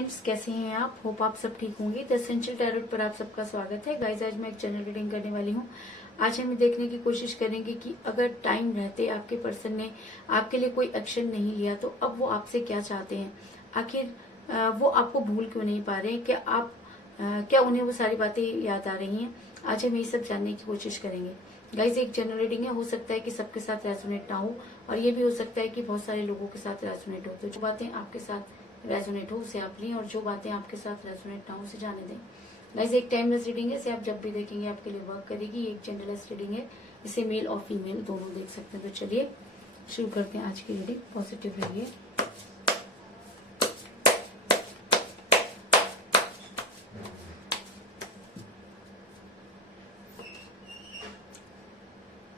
Friends, कैसे हैं आप? होप आप सब ठीक होंगे। द एसेंशियल टैरोट पर आप सबका स्वागत है। गाइस, आज मैं एक जनरल रीडिंग करने वाली हूँ। आज हम देखने की कोशिश करेंगे कि अगर टाइम रहते आपके पर्सन ने आपके लिए कोई एक्शन नहीं लिया तो अब वो आपसे क्या चाहते हैं। आखिर वो आपको भूल क्यों नहीं पा रहे हैं? क्या उन्हें वो सारी बातें याद आ रही हैं? आज हम ये सब जानने की कोशिश करेंगे। गाइस, एक जनरल रीडिंग है, हो सकता है कि सबके साथ रेजोनेट ना हो और ये भी हो सकता है कि बहुत सारे लोगों के साथ रेजोनेट हो। तो जो बातें आपके साथ रेजोनेट हो उसे आप लें और जो बातें आपके साथ रेजोनेट ना हो उसे जाने दें। गाइस, एक टाइमलेस रीडिंग है, इसे आप जब भी देखेंगे आपके लिए वर्क करेगी। एक जेंडरलेस रीडिंग है, इसे मेल और फीमेल दोनों देख सकते हैं। तो चलिए शुरू करते हैं आज की रीडिंग। पॉजिटिव रहिए।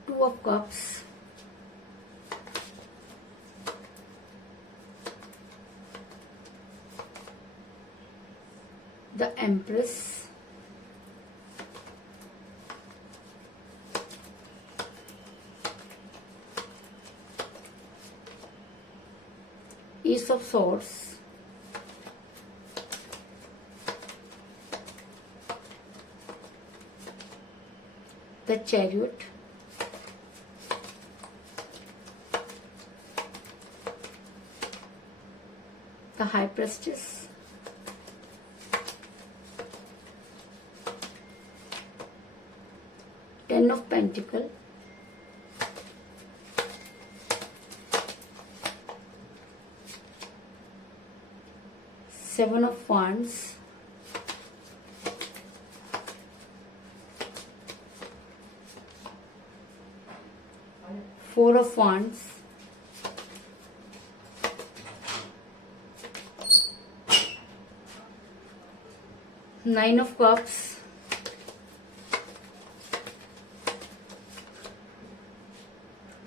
Two of cups, the Empress, Ace of Swords, the Chariot, the High Priestess, Ten of Pentacles, Seven of Wands, Four of Wands, Nine of Cups,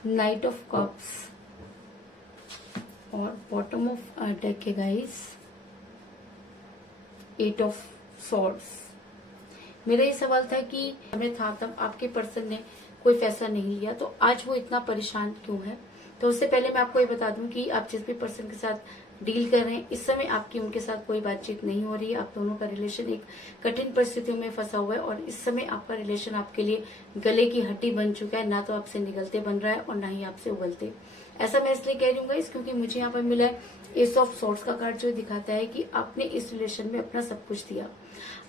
night of cups और बॉटम ऑफ डेक है guys eight of swords. मेरा ये सवाल था कि हमें था तब आपके पर्सन ने कोई फैसला नहीं लिया तो आज वो इतना परेशान क्यों है। तो उससे पहले मैं आपको ये बता दूं कि आप जिस भी पर्सन के साथ डील कर रहे हैं इस समय आपकी उनके साथ कोई बातचीत नहीं हो रही है। आप दोनों का रिलेशन एक कठिन परिस्थितियों में फंसा हुआ है और इस समय आपका रिलेशन आपके लिए गले की हड्डी बन चुका है। ना तो आपसे निगलते बन रहा है और ना ही आपसे उगलते। ऐसा मैं इसलिए कह रही हूँ गाइस क्योंकि मुझे यहाँ पर मिला है एस ऑफ सॉर्ड्स का कार्ड, जो दिखाता है कि आपने इस रिलेशन में अपना सब कुछ दिया।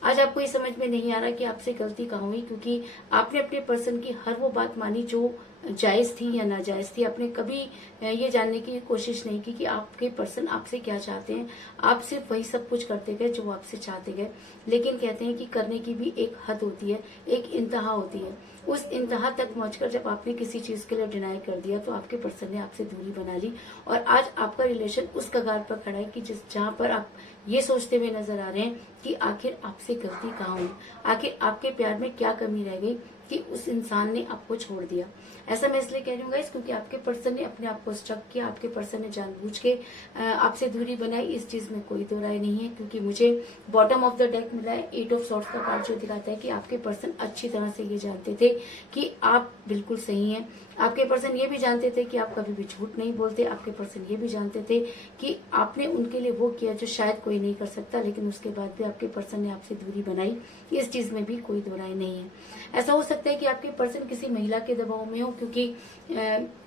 आज आपको ये समझ में नहीं आ रहा कि आपसे गलती कहाँ हुई, क्योंकि आपने अपने पर्सन की हर वो बात मानी जो जायज थी या नाजायज थी। आपने कभी ये जानने की कोशिश नहीं की कि आपके पर्सन आपसे क्या चाहते हैं। आप सिर्फ वही सब कुछ करते गए जो आपसे चाहते गए। लेकिन कहते हैं कि करने की भी एक हद होती है, एक इंतहा होती है। उस इंतहा तक पहुंचकर जब आपने किसी चीज के लिए डिनाई कर दिया तो आपके पर्सन ने आपसे दूरी बना ली और आज आपका रिलेशन उस कगार पर खड़ा है कि जहां पर आप ये सोचते हुए नजर आ रहे हैं कि आखिर आपसे गलती कहाँ हुई, आखिर आपके प्यार में क्या कमी रह गई कि उस इंसान ने आपको छोड़ दिया। ऐसा मैं इसलिए कह रही हूँ गाइस क्योंकि आपके पर्सन ने अपने आप को स्ट्रक किया, आपके पर्सन ने जानबूझ के आपसे दूरी बनाई। इस चीज में कोई दो राय नहीं है, क्योंकि मुझे बॉटम ऑफ द डेक मिला है एट ऑफ सॉर्ड्स का कार्ड, जो दिखाता है कि आपके पर्सन अच्छी तरह से ये जानते थे कि आप बिल्कुल सही हैं। आपके पर्सन ये भी जानते थे कि आप कभी भी झूठ नहीं बोलते। आपके पर्सन ये भी जानते थे कि आपने उनके लिए वो किया जो शायद कोई नहीं कर सकता, लेकिन उसके बाद भी आपके पर्सन ने आपसे दूरी बनाई। इस चीज में भी कोई दो राय नहीं है। ऐसा हो सकता है कि आपके पर्सन किसी महिला के दबाव में हो, क्योंकि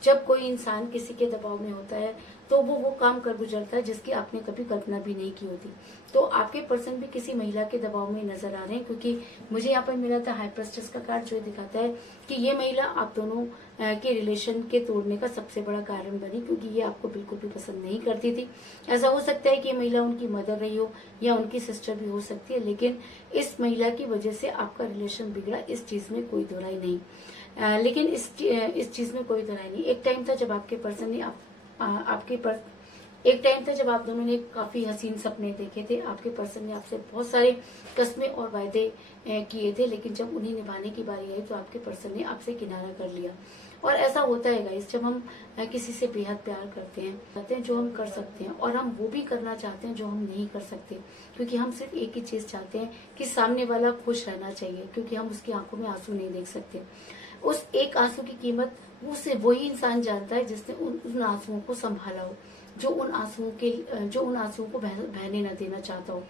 जब कोई इंसान किसी के दबाव में होता है तो वो काम कर गुजरता है जिसकी आपने कभी कल्पना भी नहीं की होती। तो आपके पर्सन भी किसी महिला के दबाव में नजर आ रहे हैं, क्योंकि मुझे यहाँ पर मिला था हाई प्रेस्टिस का कार्ड, जो दिखाता है कि ये महिला आप दोनों के रिलेशन के तोड़ने का सबसे बड़ा कारण बनी, क्योंकि ये आपको बिल्कुल भी पसंद नहीं करती थी। ऐसा हो सकता है कि ये महिला उनकी मदर रही हो या उनकी सिस्टर भी हो सकती है, लेकिन इस महिला की वजह से आपका रिलेशन बिगड़ा, इस चीज में कोई दोहराई नहीं। लेकिन इस चीज में कोई दोहराई नहीं। एक टाइम था जब आपके पर्सन ने एक टाइम था जब आप दोनों ने काफी हसीन सपने देखे थे। आपके पर्सन ने आपसे बहुत सारे कस्में और वायदे किए थे, लेकिन जब उन्हें निभाने की बारी आई तो आपके पर्सन ने आपसे किनारा कर लिया। और ऐसा होता है गाइस, जब हम किसी से बेहद प्यार करते हैं जो हम कर सकते हैं, और हम वो भी करना चाहते हैं जो हम नहीं कर सकते, क्योंकि हम सिर्फ एक ही चीज चाहते हैं कि सामने वाला खुश रहना चाहिए, क्योंकि हम उसकी आंखों में आंसू नहीं देख सकते। उस एक आंसू की कीमत वही इंसान जानता है जिसने उन आंसुओं को संभाला हो, जो उन आंसुओं को बहने न देना चाहता हो।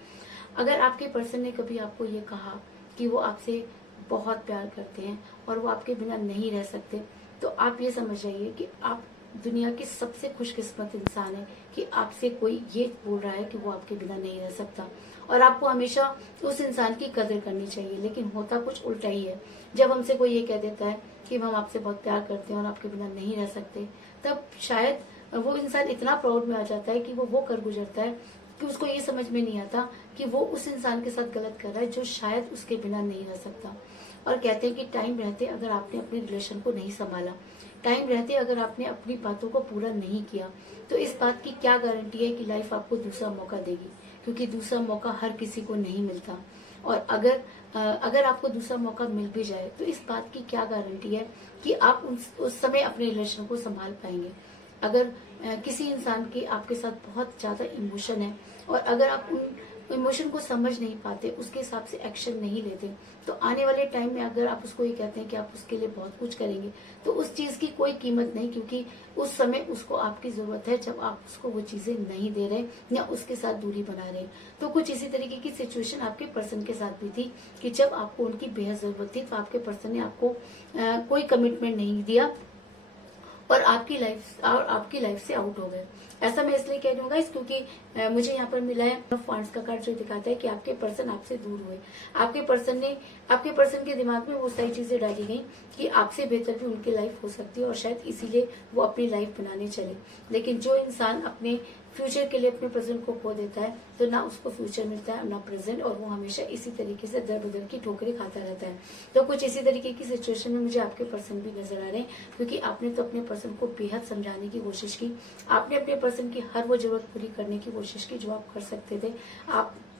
अगर आपके पर्सन ने कभी आपको ये कहा कि वो आपसे बहुत प्यार करते हैं और वो आपके बिना नहीं रह सकते, तो आप ये समझ जाइए कि आप दुनिया के सबसे खुशकिस्मत इंसान है कि आपसे कोई ये बोल रहा है कि वो आपके बिना नहीं रह सकता। और आपको हमेशा उस इंसान की कदर करनी चाहिए। लेकिन होता कुछ उल्टा ही है। जब हमसे कोई ये कह देता है कि हम आपसे बहुत प्यार करते हैं और आपके बिना नहीं रह सकते, तब शायद वो इंसान इतना प्राउड में आ जाता है कि वो कर गुजरता है कि उसको ये समझ में नहीं आता कि वो उस इंसान के साथ गलत कर रहा है जो शायद उसके बिना नहीं रह सकता। और कहते हैं कि टाइम रहते अगर आपने अपने रिलेशन को नहीं संभाला, टाइम रहते अगर आपने अपनी बातों को पूरा नहीं किया, तो इस बात की क्या गारंटी है कि लाइफ आपको दूसरा मौका देगी, क्योंकि दूसरा मौका हर किसी को नहीं मिलता। और अगर आपको दूसरा मौका मिल भी जाए, तो इस बात की क्या गारंटी है कि आप उस समय अपने रिलेशन को संभाल पाएंगे। अगर किसी इंसान की आपके साथ बहुत ज्यादा इमोशन है और अगर आप उन इमोशन को समझ नहीं पाते, उसके हिसाब से एक्शन नहीं लेते, तो आने वाले टाइम में अगर आप उसको ये कहते हैं कि आप उसके लिए बहुत कुछ करेंगे, तो उस चीज की कोई कीमत नहीं, क्योंकि उस समय उसको आपकी जरूरत है जब आप उसको वो चीजें नहीं दे रहे या उसके साथ दूरी बना रहे। तो कुछ इसी तरीके की सिचुएशन आपके पर्सन के साथ भी थी कि जब आपको उनकी बेहद जरूरत थी, तो आपके पर्सन ने आपको कोई कमिटमेंट नहीं दिया और आपकी लाइफ से आउट हो गए। ऐसा मैं इसलिए कह रही हूँ गाइस, क्योंकि मुझे यहाँ पर मिला है फॉन्ट्स का कार्ड जो दिखाता है कि आपके पर्सन आपसे दूर हुए। आपके पर्सन के दिमाग में वो सारी चीजें डाली गई कि आपसे बेहतर भी उनकी लाइफ हो सकती है और शायद इसीलिए वो अपनी लाइफ बनाने चले। लेकिन जो इंसान अपने फ्यूचर के लिए अपने प्रेजेंट को खो देता है, तो ना उसको फ्यूचर मिलता है ना प्रेजेंट, और वो हमेशा इसी तरीके से दर बदर की ठोकरें खाता रहता है। तो कुछ इसी तरीके की सिचुएशन में मुझे आपके पर्सन भी नजर आ रहे हैं, क्योंकि आपने तो अपने पर्सन को बेहद समझाने की कोशिश की, आपने अपने पर्सन की हर वो जरूरत पूरी करने की कोशिश की जो आप कर सकते थे।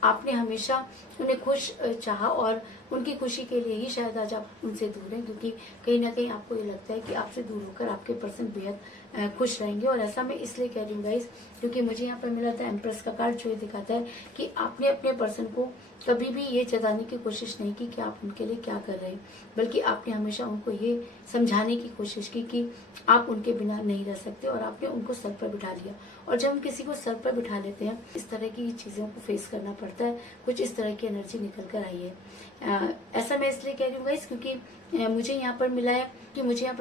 आपने हमेशा उन्हें खुश चाहा और उनकी खुशी के लिए ही शायद आज आप उनसे दूर हैं, क्योंकि कहीं ना कहीं आपको ये लगता है कि आपसे दूर होकर आपके पर्सन बेहद खुश रहेंगे। और ऐसा मैं इसलिए कह रही हूँ गाइस, क्योंकि मुझे यहाँ पर मिला था एम्प्रेस का कार्ड, जो ये दिखाता है कि आपने अपने पर्सन को कभी भी ये जताने की कोशिश नहीं की कि आप उनके लिए क्या कर रहे हैं, बल्कि आपने हमेशा उनको ये समझाने की कोशिश की कि आप उनके बिना नहीं रह सकते, और आपने उनको सर पर बिठा लिया। और जब हम किसी को सर पर बिठा लेते हैं, इस तरह की चीजों को फेस करना पड़ता है, कुछ इस तरह की एनर्जी निकल कर आई है। ऐसा मैं इसलिए कह रही हूँ गाइस, क्योंकि मुझे यहाँ पर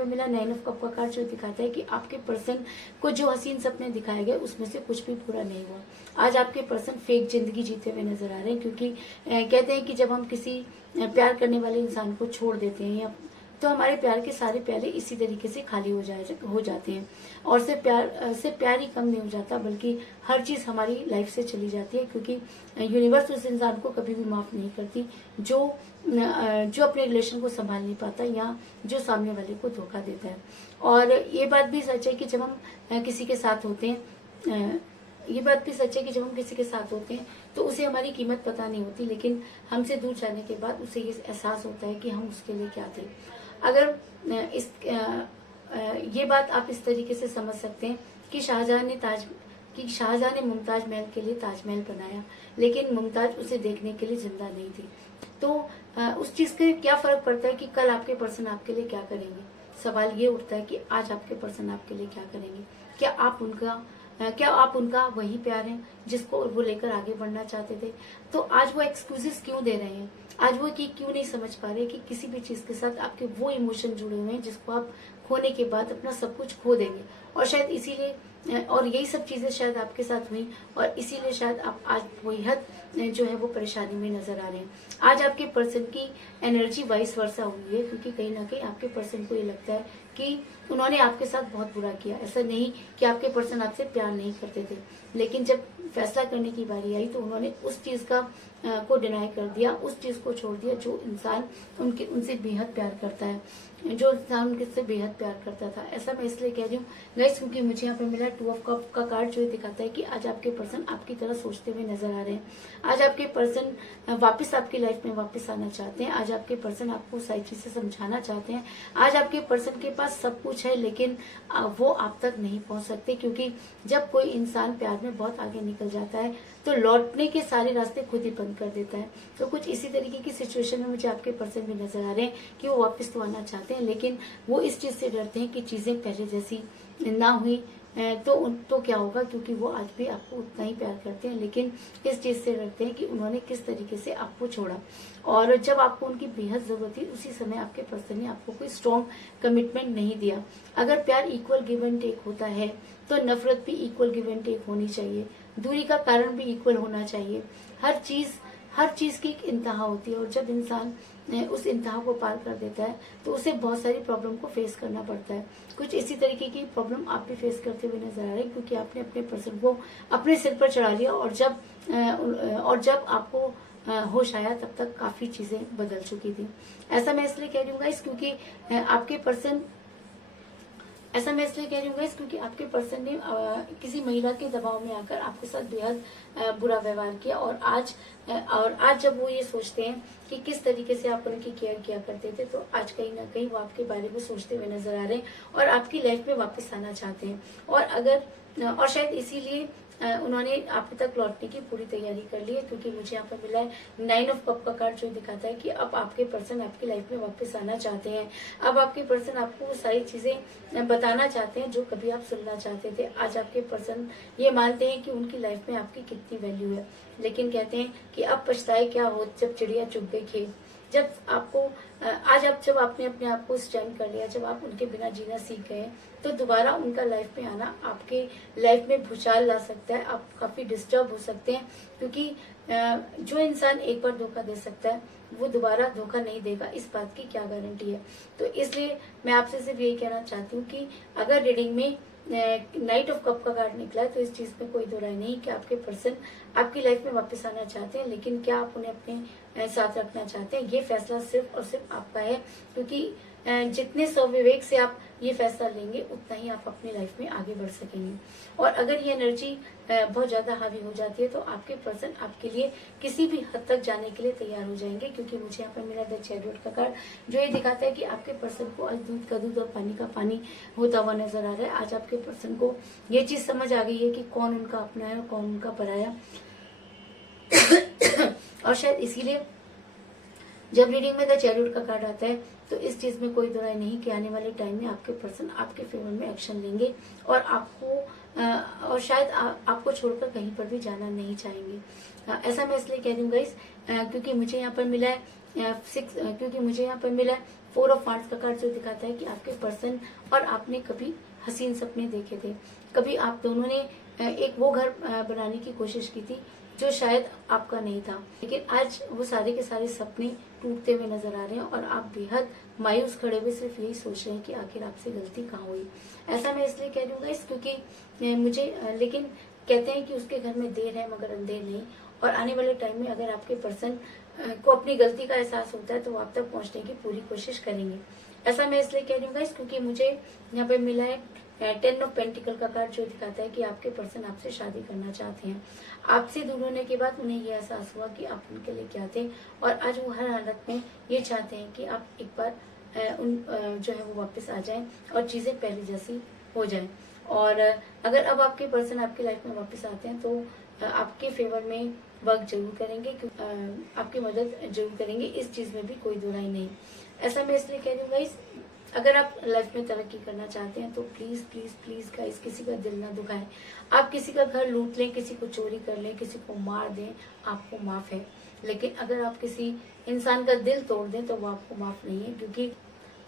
मिला 9 ऑफ कप का कार्ड, जो दिखाता है कि आपके पर्सन को जो हसीन सपने दिखाए गए उसमें से कुछ भी पूरा नहीं हुआ। आज आपके पर्सन फेक जिंदगी जीते हुए नजर आ रहे हैं, क्योंकि कहते हैं कि जब हम किसी प्यार करने वाले इंसान को छोड़ देते हैं या तो हमारे प्यार के सारे प्याले इसी तरीके से खाली हो जाते हैं, और सिर्फ प्यार ही कम नहीं हो जाता, बल्कि हर चीज हमारी लाइफ से चली जाती है, क्योंकि यूनिवर्स उस इंसान को कभी भी माफ नहीं करती जो अपने रिलेशन को संभाल नहीं पाता या जो सामने वाले को धोखा देता है। और ये बात भी सच है कि जब हम किसी के साथ होते हैं, तो उसे हमारी कीमत पता नहीं होती, लेकिन हमसे दूर जाने के बाद उसे ये एहसास होता है कि हम उसके लिए क्या थे। अगर ये बात आप इस तरीके से समझ सकते हैं कि शाहजहां ने मुमताज महल के लिए ताजमहल बनाया, लेकिन मुमताज उसे देखने के लिए जिंदा नहीं थी। तो उस चीज के क्या फर्क पड़ता है कि कल आपके पर्सन आपके लिए क्या करेंगे। सवाल ये उठता है कि आज आपके पर्सन आपके लिए क्या करेंगे। क्या आप उनका वही प्यार है जिसको वो लेकर आगे बढ़ना चाहते थे। तो आज वो एक्सक्यूजेस क्यों दे रहे हैं, आज वो क्यों नहीं समझ पा रहे कि किसी भी चीज के साथ आपके वो इमोशन जुड़े हुए हैं जिसको आप खोने के बाद अपना सब कुछ खो देंगे। और शायद इसीलिए और यही सब चीजें शायद आपके साथ हुई, और इसीलिए शायद आप आज बेहद जो है वो परेशानी में नजर आ रहे हैं। आज आपके पर्सन की एनर्जी वाइस वर्सा हुई है, क्योंकि कहीं ना कहीं आपके पर्सन को ये लगता है कि उन्होंने आपके साथ बहुत बुरा किया। ऐसा नहीं कि आपके पर्सन आपसे प्यार नहीं करते थे, लेकिन जब फैसला करने की बारी आई तो उन्होंने उस चीज को डिनाई कर दिया, उस चीज को छोड़ दिया जो इंसान उनसे बेहद प्यार करता है, जो इंसान उनसे बेहद प्यार करता था। ऐसा मैं इसलिए कह रही हूँ गाइस, क्योंकि मुझे यहाँ पे मिला 2 ऑफ कप का कार्ड, जो दिखाता है कि आज आपके पर्सन आपकी तरह सोचते हुए नजर आ रहे हैं। आज आपके पर्सन वापस आपकी लाइफ में वापस आना चाहते हैं। आज आपके पर्सन आपको सारी चीजें समझाना चाहते हैं। आज आपके पर्सन के पास सब कुछ है, लेकिन वो आप तक नहीं पहुंच सकते, क्योंकि जब कोई इंसान प्यार में बहुत आगे निकल जाता है तो लौटने के सारे रास्ते खुद ही बंद कर देता है। तो कुछ इसी तरीके की सिचुएशन में मुझे आपके पर्सन भी नजर आ रहे हैं कि वो वापस तो आना चाहते हैं, लेकिन वो इस चीज से डरते हैं कि चीजें पहले जैसी ना हुई तो क्या होगा, क्योंकि वो आज भी आपको उतना ही प्यार करते हैं, लेकिन इस चीज से डरते हैं कि उन्होंने किस तरीके से आपको छोड़ा। और जब आपको उनकी बेहद जरूरत थी उसी समय आपके पर्सन ने आपको कोई स्ट्रॉन्ग कमिटमेंट नहीं दिया। अगर प्यार इक्वल गिव एंड टेक होता है तो नफरत भी इक्वल गिव एंड टेक होनी चाहिए, दूरी का कारण भी इक्वल होना चाहिए। हर चीज की एक इंतहा होती है, और जब इंसान उस इंतहा को पार कर देता है तो उसे बहुत सारी प्रॉब्लम को फेस करना पड़ता है। कुछ इसी तरीके की प्रॉब्लम आप भी फेस करते हुए नजर आ रहे हैं, क्योंकि आपने अपने पर्सन को अपने सिर पर चढ़ा लिया, और जब आपको होश आया तब तक काफी चीजें बदल चुकी थी। ऐसा मैं इसलिए कह रही हूँ गाइस, क्योंकि आपके पर्सन क्योंकि आपके पर्सन ने किसी महिला के दबाव में आकर आपके साथ बेहद बुरा व्यवहार किया, और आज जब वो ये सोचते हैं कि किस तरीके से आप उनकी केयर किया करते थे, तो आज कहीं ना कहीं वो आपके बारे में सोचते हुए नजर आ रहे हैं और आपकी लाइफ में वापस आना चाहते हैं। और शायद इसीलिए उन्होंने आप तक लौटने की पूरी तैयारी कर ली है, क्योंकि मुझे यहाँ पर मिला है 9 ऑफ कप का कार्ड, जो दिखाता है कि अब आपके पर्सन आपकी लाइफ में वापस आना चाहते हैं। अब आपके पर्सन आपको वो सारी चीजें बताना चाहते हैं जो कभी आप सुनना चाहते थे। आज आपके पर्सन ये मानते हैं कि उनकी लाइफ में आपकी कितनी वैल्यू है, लेकिन कहते हैं कि अब पछताए क्या हो जब चिड़िया चुग गई खेत। जब आपने अपने आप को स्टैंड कर लिया, जब आप उनके बिना जीना सीख गए, तो दोबारा उनका लाइफ में आना आपके लाइफ में भूचाल ला सकता है। आप काफी डिस्टर्ब हो सकते हैं, क्योंकि जो इंसान एक बार धोखा दे सकता है वो दोबारा धोखा नहीं देगा, इस बात की क्या गारंटी है। तो इसलिए मैं आपसे सिर्फ यही कहना चाहती हूँ कि अगर रीडिंग में नाइट ऑफ कप का कार्ड निकला है तो इस चीज में कोई दो राय नहीं कि आपके पर्सन आपकी लाइफ में वापस आना चाहते हैं, लेकिन क्या आप उन्हें अपने साथ रखना चाहते हैं, ये फैसला सिर्फ और सिर्फ आपका है। क्योंकि जितने स्वविवेक से आप ये फैसला लेंगे उतना ही आप अपनी लाइफ में आगे बढ़ सकेंगे। और अगर ये एनर्जी बहुत ज्यादा हावी हो जाती है तो आपके पर्सन आपके लिए किसी भी हद तक जाने के लिए तैयार हो जाएंगे, क्योंकि मुझे यहाँ पर मिला द चैरियट का कार्ड, जो ये दिखाता है कि आपके पर्सन को आज दूध का दूध और पानी का पानी होता हुआ नजर आ रहा है। आज आपके पर्सन को ये चीज समझ आ गई है कि कौन उनका अपना है और कौन उनका पराया। और शायद इसीलिए जब रीडिंग में द चैरियट का कार्ड आता है तो इस चीज में कोई दो राय नहीं कि आने वाले टाइम में आपके पर्सन आपके फेवर में एक्शन लेंगे और और शायद आपको छोड़कर कहीं पर भी जाना नहीं चाहेंगे। ऐसा मैं इसलिए कह रही हूँ गाइस, क्योंकि मुझे यहाँ पर मिला है 4 ऑफ वांड्स का कार्ड, जो दिखाता है कि आपके पर्सन और आपने कभी हसीन सपने देखे थे, कभी आप दोनों ने एक वो घर बनाने की कोशिश की थी जो शायद आपका नहीं था, लेकिन आज वो सारे के सारे सपने टूटते हुए नजर आ रहे हैं और आप बेहद मायूस खड़े हुए सिर्फ यही सोच रहे हैं कि आखिर आपसे गलती कहाँ हुई। ऐसा मैं इसलिए कह रही हूँ गाइस, क्योंकि लेकिन कहते हैं कि उसके घर में देर है मगर अंधेर नहीं, और आने वाले टाइम में अगर आपके पर्सन को अपनी गलती का एहसास होता है तो वो आप तक पहुंचने की पूरी कोशिश करेंगे। ऐसा मैं इसलिए कह रही हूँ गाइस, क्योंकि मुझे यहाँ पे मिला है 10 ऑफ पेंटिकल का कार्ड, जो दिखाता है कि आपके पर्सन आपसे शादी करना चाहते हैं। आपसे दूर होने के बाद उन्हें यह एहसास हुआ कि आप उनके लिए क्या थे, और आज वो हर हालत में ये चाहते हैं कि आप एक बार जो है वो वापस आ जाएं और चीजें पहले जैसी हो जाएं। और अगर अब आपके पर्सन आपकी लाइफ में वापस आते हैं तो आपके फेवर में वर्क जरूर करेंगे, आपकी मदद जरूर करेंगे, इस चीज में भी कोई दो राय नहीं। ऐसा मैं इसलिए कह रही हूँ गाइस, अगर आप लाइफ में तरक्की करना चाहते हैं तो प्लीज प्लीज प्लीज गाइस किसी का दिल ना दुखाएं। आप किसी का घर लूट लें, किसी को चोरी कर लें, किसी को मार दें, आपको माफ है, लेकिन अगर आप किसी इंसान का दिल तोड़ दें तो वो आपको माफ नहीं है। क्योंकि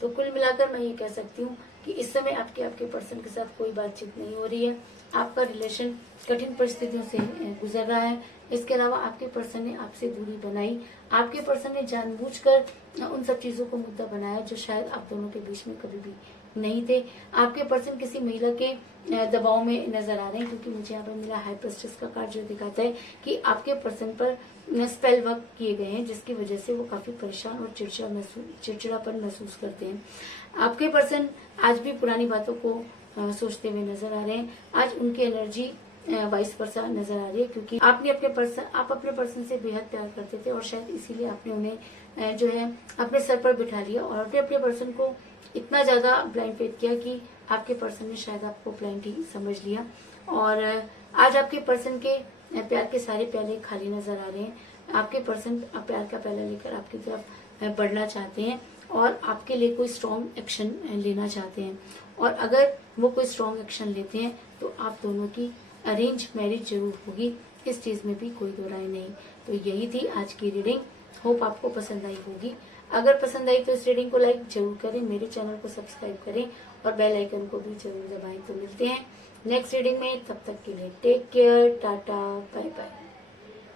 तो कुल मिलाकर मैं ये कह सकती हूँ कि इस समय आपके पर्सन के साथ कोई बातचीत नहीं हो रही है, आपका रिलेशन कठिन परिस्थितियों से गुजर रहा है। इसके अलावा आपके पर्सन ने आपसे दूरी बनाई, आपके पर्सन ने जानबूझकर उन सब चीजों को मुद्दा बनाया जो शायद आप दोनों के बीच में कभी भी नहीं थे। आपके पर्सन किसी महिला के दबाव में नजर आ रहे हैं, क्योंकि मुझे यहाँ पर मिला हाई प्रेस्टिस का कार्ड, जो दिखाता है कि आपके पर्सन पर स्पेल वर्क किए गए हैं, जिसकी वजह से वो काफी परेशान और चिड़चिड़ापन महसूस करते हैं। आपके पर्सन आज भी पुरानी बातों को सोचते हुए नजर आ रहे हैं। आज उनकी एनर्जी वाइस वर्सा नजर आ रही है, क्योंकि आप अपने पर्सन से बेहद प्यार करते थे और शायद इसीलिए आपने उन्हें जो है अपने सर पर बिठा लिया और अपने पर्सन को इतना ज्यादा ब्लाइंड फेथ किया कि आपके पर्सन ने शायद आपको ब्लाइंड ही समझ लिया। और आज आपके पर्सन के प्यार के सारे प्याले खाली नजर आ रहे हैं। आपके पर्सन प्यार का प्याला लेकर आपकी तरफ बढ़ना चाहते हैं और आपके लिए कोई स्ट्रॉन्ग एक्शन लेना चाहते हैं, और अगर वो कोई स्ट्रॉन्ग एक्शन लेते हैं तो आप दोनों की अरेंज मैरिज जरूर होगी, इस चीज में भी कोई दो राय नहीं। तो यही थी आज की रीडिंग, होप आपको पसंद आई होगी। अगर पसंद आई तो इस रीडिंग को लाइक जरूर करें, मेरे चैनल को सब्सक्राइब करें और बेल आइकन को भी जरूर दबाएं। तो मिलते हैं नेक्स्ट रीडिंग में, तब तक के लिए take care, tata, bye bye.